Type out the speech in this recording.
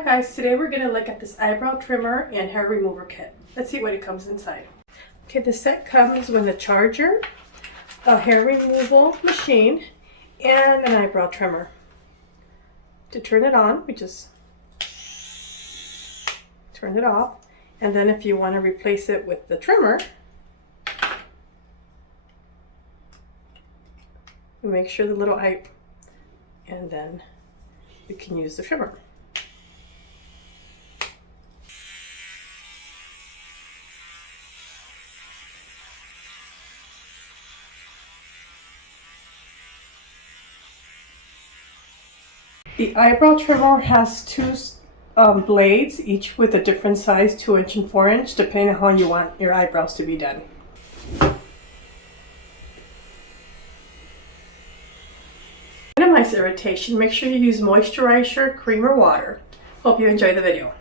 Hi guys, today we're going to look at this eyebrow trimmer and hair remover kit. Let's see what it comes inside. Okay, the set comes with a charger, a hair removal machine, and an eyebrow trimmer. To turn it on, we just turn it off, and then if you want to replace it with the trimmer, we make sure the little eye, and then you can use the trimmer. The eyebrow trimmer has two blades, each with a different size, 2" and 4", depending on how you want your eyebrows to be done. To minimize irritation, make sure you use moisturizer, cream, or water. Hope you enjoy the video.